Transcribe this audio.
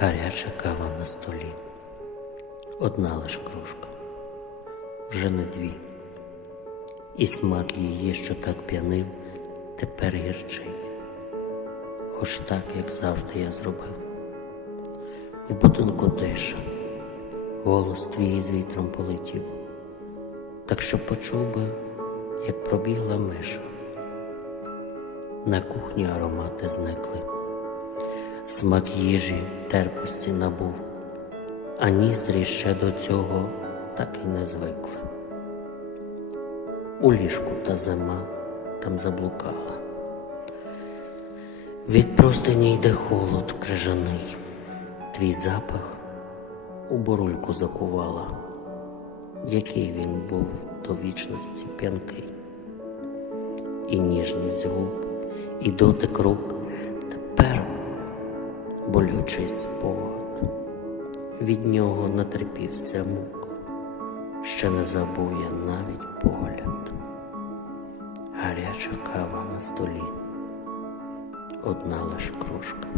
Гаряча кава на столі, одна лиш кружка, вже не дві, і смак її, що так п'янив, тепер гірчить, хоч так, як завжди я зробив. В будинку тиша, голос твій з вітром полетів, так що почув би, як пробігла миша. На кухні аромати зникли. Смак їжі терпкості набув, а ніздрі ще до цього так і не звикли. У ліжку та зима там заблукала. Від простині йде холод крижаний, твій запах у бурульку закувала, який він був до вічності п'янкий, і ніжність губ, і дотик рук тепер болючий спогад. Від нього натерпівся мук, що не забує навіть погляд. Гаряча кава на столі, одна лиш кружка.